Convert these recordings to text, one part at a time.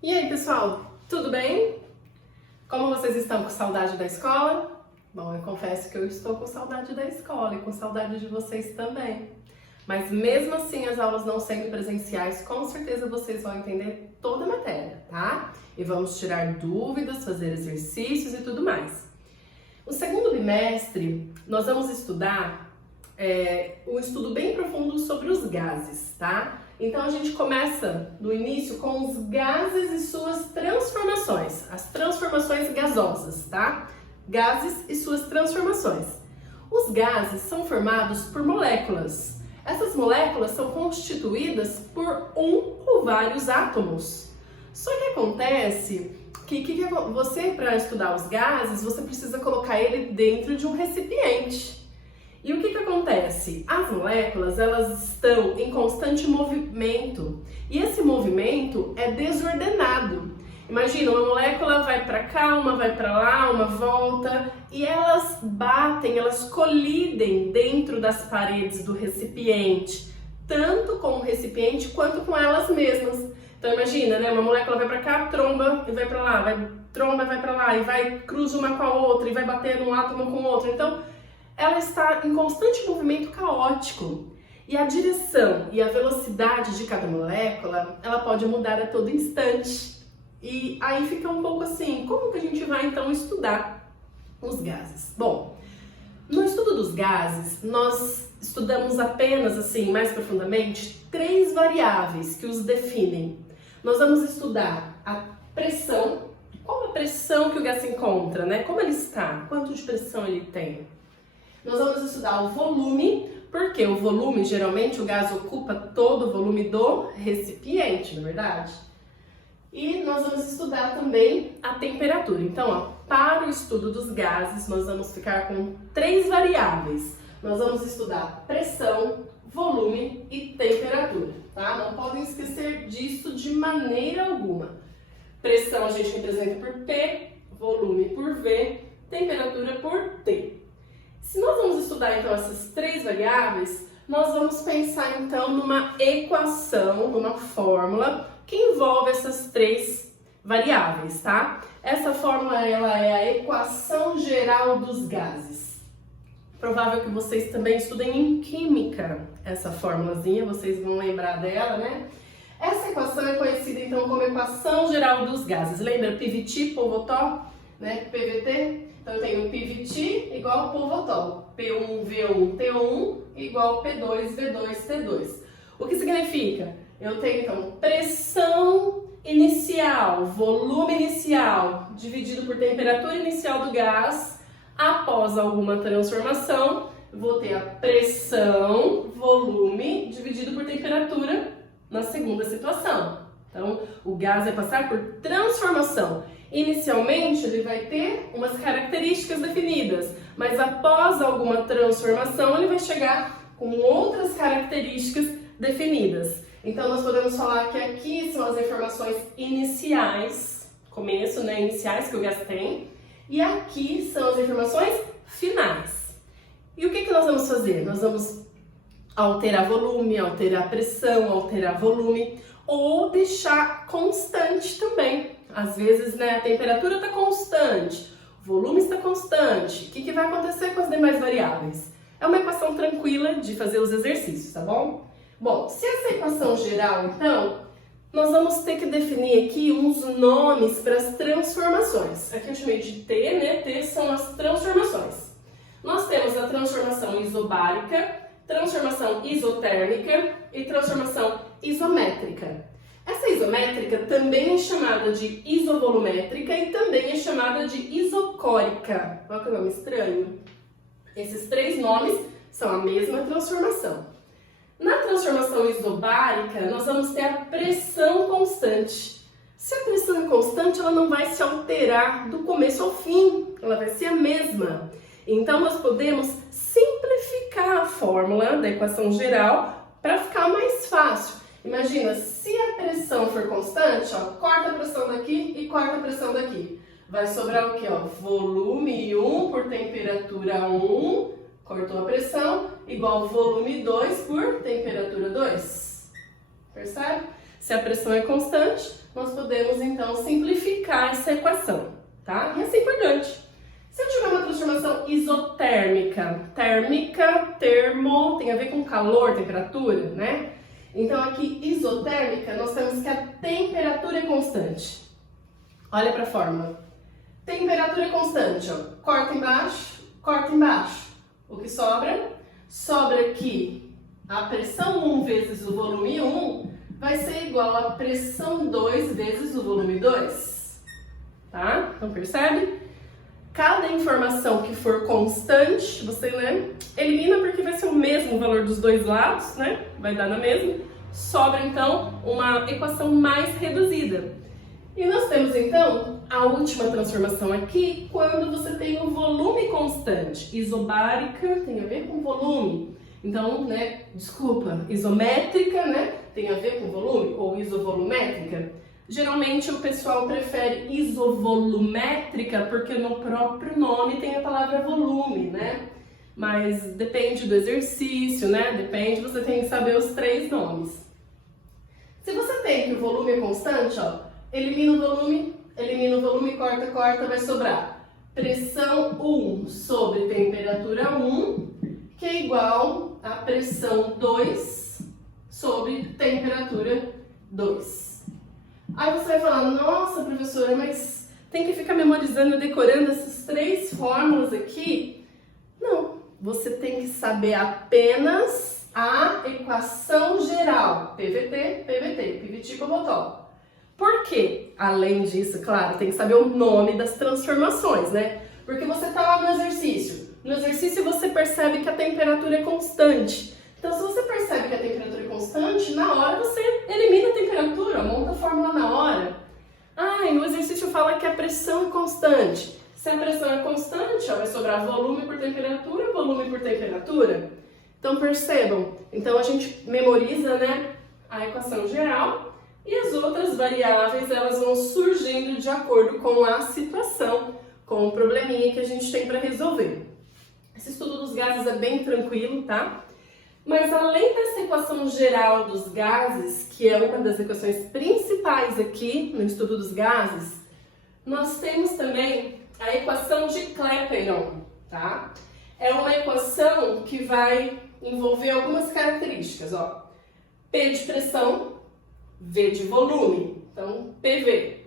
E aí, pessoal, tudo bem? Como vocês estão com saudade da escola? Bom, eu confesso que eu estou com saudade da escola e com saudade de vocês também. Mas mesmo assim, as aulas não sendo presenciais, com certeza vocês vão entender toda a matéria, tá? E vamos tirar dúvidas, fazer exercícios e tudo mais. No segundo bimestre, nós vamos estudar um estudo bem profundo sobre os gases, tá? Então a gente começa no início com os gases e suas transformações, as transformações gasosas, tá? Gases e suas transformações. Os gases são formados por moléculas. Essas moléculas são constituídas por um ou vários átomos. Só que acontece que você, para estudar os gases, você precisa colocar ele dentro de um recipiente. E o que acontece? As moléculas, elas estão em constante movimento e esse movimento é desordenado. Imagina, uma molécula vai para cá, uma vai para lá, uma volta e elas batem, elas colidem dentro das paredes do recipiente, tanto com o recipiente quanto com elas mesmas. Então imagina, né, uma molécula vai para cá, tromba e vai para lá, tromba e vai para lá e vai cruza uma com a outra e vai batendo um átomo com o outro. Então ela está em constante movimento caótico e a direção e a velocidade de cada molécula, ela pode mudar a todo instante. E aí fica um pouco assim, como que a gente vai então estudar os gases? Bom, no estudo dos gases, nós estudamos apenas assim, mais profundamente, 3 variáveis que os definem. Nós vamos estudar a pressão, qual a pressão que o gás se encontra, né? Como ele está, quanto de pressão ele tem. Nós vamos estudar o volume, porque o volume, geralmente, o gás ocupa todo o volume do recipiente, não é verdade? E nós vamos estudar também a temperatura. Então, ó, para o estudo dos gases, nós vamos ficar com 3 variáveis. Nós vamos estudar pressão, volume e temperatura, tá? Não podem esquecer disso de maneira alguma. Pressão a gente representa por P, volume por V, temperatura por T. Se nós vamos estudar então essas 3 variáveis, nós vamos pensar então numa equação, numa fórmula que envolve essas 3 variáveis, tá? Essa fórmula ela é a equação geral dos gases. Provável que vocês também estudem em química essa formulazinha, vocês vão lembrar dela, né? Essa equação é conhecida então como equação geral dos gases. Lembra PVT, Povotol, né? PVT? Então eu tenho PVT igual Povotol, P1V1 T1 igual P2 V2 T2. O que significa? Eu tenho então pressão inicial, volume inicial, dividido por temperatura inicial do gás. Após alguma transformação, vou ter a pressão, volume, dividido por temperatura na segunda situação. Então, o gás vai passar por transformação. Inicialmente, ele vai ter umas características definidas, mas após alguma transformação, ele vai chegar com outras características definidas. Então, nós podemos falar que aqui são as informações iniciais, começo, né, iniciais que o gás tem, e aqui são as informações finais. E o que nós vamos fazer? Nós vamos alterar volume, alterar pressão, alterar volume, ou deixar constante também. Às vezes, né, a temperatura está constante, o volume está constante. O que vai acontecer com as demais variáveis? É uma equação tranquila de fazer os exercícios, tá bom? Bom, se essa equação geral, então, nós vamos ter que definir aqui uns nomes para as transformações. Aqui eu chamei de T, né? T são as transformações. Nós temos a transformação isobárica, transformação isotérmica e transformação isométrica. Essa isométrica também é chamada de isovolumétrica e também é chamada de isocórica. Olha que nome estranho. Esses 3 nomes são a mesma transformação. Na transformação isobárica, nós vamos ter a pressão constante. Se a pressão é constante, ela não vai se alterar do começo ao fim, ela vai ser a mesma. Então, nós podemos simplificar a fórmula da equação geral para ficar mais fácil. Imagina, se a pressão for constante, ó, corta a pressão daqui e corta a pressão daqui. Vai sobrar o quê? Ó? Volume 1 por temperatura 1, cortou a pressão, igual volume 2 por temperatura 2. Percebe? Se a pressão é constante, nós podemos então simplificar essa equação, tá? E assim por diante. Se eu tiver uma transformação isotérmica, térmica, termo, tem a ver com calor, temperatura, né? Então aqui, isotérmica, nós temos que a temperatura é constante. Olha para a fórmula. Temperatura é constante, ó. Corta embaixo, corta embaixo. O que sobra? Sobra aqui a pressão 1 vezes o volume 1 vai ser igual a pressão 2 vezes o volume 2. Tá? Então percebe? Cada informação que for constante, você, né, elimina porque vai ser o mesmo valor dos dois lados, né? Vai dar na mesma. Sobra então uma equação mais reduzida. E nós temos então a última transformação aqui, quando você tem o volume constante. Isobárica tem a ver com volume. Então, né, desculpa, isométrica, né, tem a ver com volume, ou isovolumétrica. Geralmente o pessoal prefere isovolumétrica porque no próprio nome tem a palavra volume, né? Mas depende do exercício, né? Depende, você tem que saber os três nomes. Se você tem que o volume é constante, ó, elimina o volume, corta, corta, vai sobrar pressão 1 sobre temperatura 1, que é igual a pressão 2 sobre temperatura 2. Aí você vai falar, nossa professora, mas tem que ficar memorizando e decorando essas três fórmulas aqui? Não, você tem que saber apenas a equação geral, PVT, PVT, PVT, Pivot. Por quê? Além disso, claro, tem que saber o nome das transformações, né? Porque você está lá no exercício. No exercício você percebe que a temperatura é constante. Então, se você percebe que a temperatura é constante, na hora você elimina a temperatura, monta a fórmula na hora. Ah, e o exercício fala que a pressão é constante. Se a pressão é constante, ó, vai sobrar volume por temperatura, volume por temperatura. Então, percebam. Então, a gente memoriza, né, a equação geral e as outras variáveis, elas vão surgindo de acordo com a situação, com o probleminha que a gente tem para resolver. Esse estudo dos gases é bem tranquilo, tá? Mas além dessa equação geral dos gases, que é uma das equações principais aqui no estudo dos gases, nós temos também a equação de Clapeyron, tá? É uma equação que vai envolver algumas características, ó. P de pressão, V de volume, então PV,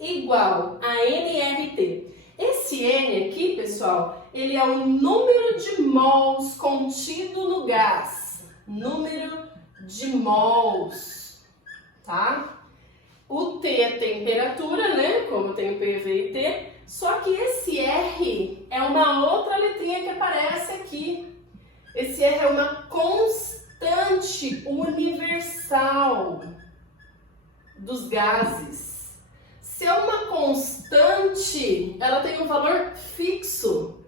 igual a nRT. Esse N aqui, pessoal, ele é o número de mols contido no gás. Número de mols, tá? O T é temperatura, né? Como tem o PV e T. Só que esse R é uma outra letrinha que aparece aqui. Esse R é uma constante universal dos gases. Se é uma constante, ela tem um valor fixo.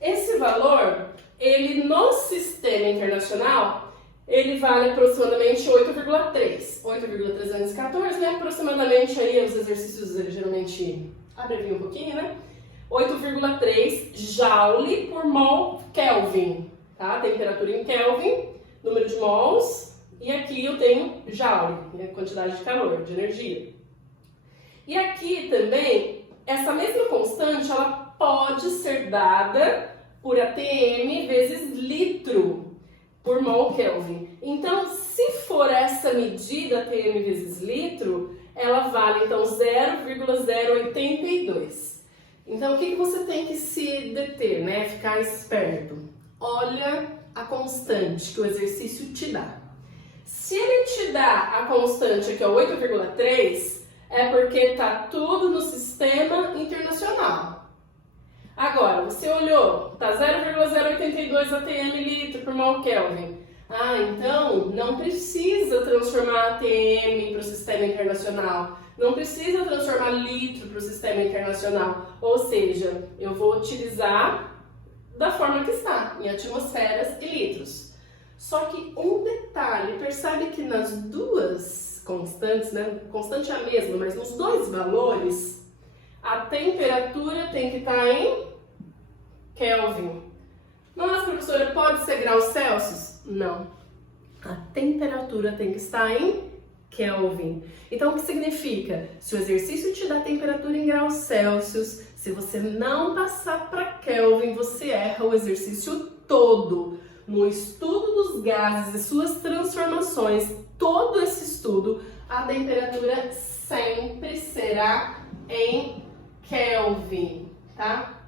Esse valor, ele no sistema internacional, ele vale aproximadamente 8,3. 8,314, né? Aproximadamente aí os exercícios eles geralmente abreviam um pouquinho, né? 8,3 joule por mol Kelvin, tá? Temperatura em Kelvin, número de mols, e aqui eu tenho joule, né? Quantidade de calor, de energia. E aqui também, essa mesma constante, ela pode ser dada por ATM vezes litro por mol Kelvin. Então, se for essa medida ATM vezes litro, ela vale então 0,082. Então, o que você tem que se deter, né? Ficar esperto. Olha a constante que o exercício te dá. Se ele te dá a constante aqui, ó, 8,3, é porque está tudo no sistema internacional. Agora, você olhou, está 0,082 ATM litro por mol Kelvin. Ah, então não precisa transformar ATM para o sistema internacional. Não precisa transformar litro para o sistema internacional. Ou seja, eu vou utilizar da forma que está, em atmosferas e litros. Só que um detalhe, percebe que nas duas constantes, né? Constante é a mesma, mas nos dois valores, a temperatura tem que estar em Kelvin. Nossa, professora, pode ser graus Celsius? Não. A temperatura tem que estar em Kelvin. Então, o que significa? Se o exercício te dá temperatura em graus Celsius, se você não passar para Kelvin, você erra o exercício todo. No estudo dos gases e suas transformações, todo esse estudo, a temperatura sempre será em Kelvin, tá?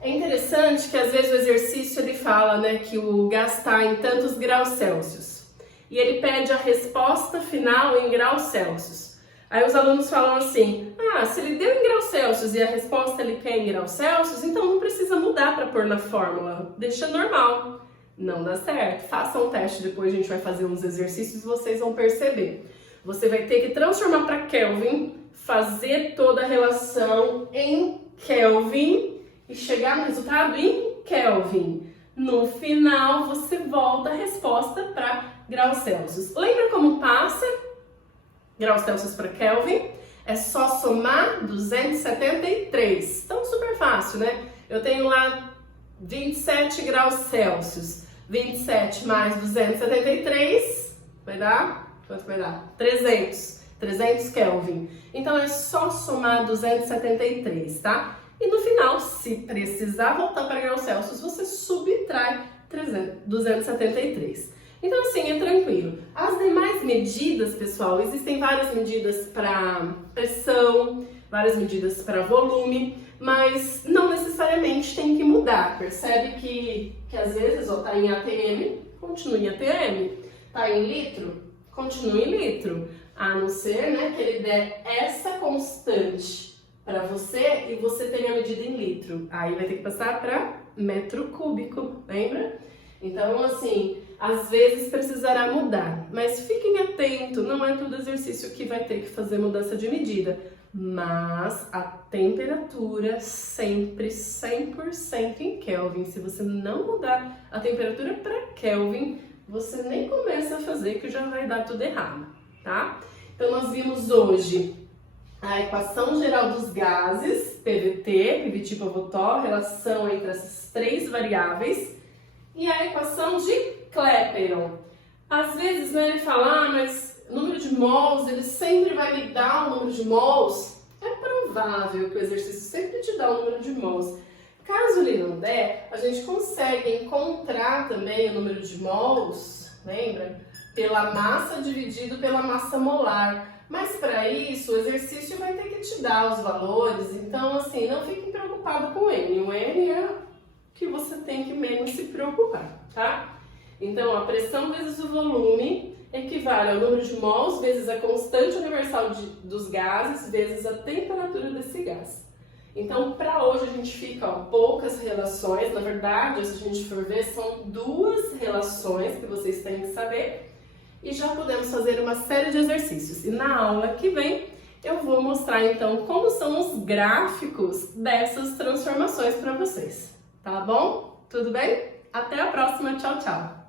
É interessante que às vezes o exercício ele fala, né, que o gás está em tantos graus Celsius. E ele pede a resposta final em graus Celsius. Aí os alunos falam assim, se ele deu em graus Celsius e a resposta ele quer em graus Celsius, então não precisa mudar para pôr na fórmula, deixa normal. Não dá certo. Faça um teste, depois a gente vai fazer uns exercícios e vocês vão perceber. Você vai ter que transformar para Kelvin, fazer toda a relação em Kelvin e chegar no resultado em Kelvin. No final, você volta a resposta para graus Celsius. Lembra como passa graus Celsius para Kelvin? É só somar 273. Então, super fácil, né? Eu tenho lá 27 graus Celsius. 27 mais 273 vai dar? Quanto vai dar? 300. 300 Kelvin. Então, é só somar 273, tá? E no final, se precisar voltar para graus Celsius, você subtrai 273. Então, assim, é tranquilo. As demais medidas, pessoal, existem várias medidas para pressão, várias medidas para volume, mas não necessariamente tem que mudar. Percebe que às vezes, tá em ATM, continua em ATM. Tá em litro, continua em litro. A não ser, né, que ele der essa constante para você e você tenha a medida em litro. Aí vai ter que passar para metro cúbico, lembra? Então, assim, às vezes precisará mudar, mas fiquem atentos, não é todo exercício que vai ter que fazer mudança de medida, mas a temperatura sempre 100% em Kelvin. Se você não mudar a temperatura para Kelvin, você nem começa a fazer que já vai dar tudo errado, tá? Então, nós vimos hoje a equação geral dos gases, PVT, Pivot-Povetov, relação entre essas três variáveis, e a equação de Clapeyron. Às vezes, né, ele fala, mas o número de mols, ele sempre vai me dar o número de mols. É provável que o exercício sempre te dá o número de mols. Caso ele não der, a gente consegue encontrar também o número de mols, lembra? Pela massa dividido pela massa molar. Mas para isso, o exercício vai ter que te dar os valores, então assim, não fique preocupado com o N. O N é que você tem que menos se preocupar, tá? Então, a pressão vezes o volume equivale ao número de mols vezes a constante universal dos gases vezes a temperatura desse gás. Então, para hoje a gente fica, poucas relações. Na verdade, se a gente for ver, são duas relações que vocês têm que saber. E já podemos fazer uma série de exercícios. E na aula que vem, eu vou mostrar então como são os gráficos dessas transformações para vocês. Tá bom? Tudo bem? Até a próxima. Tchau, tchau!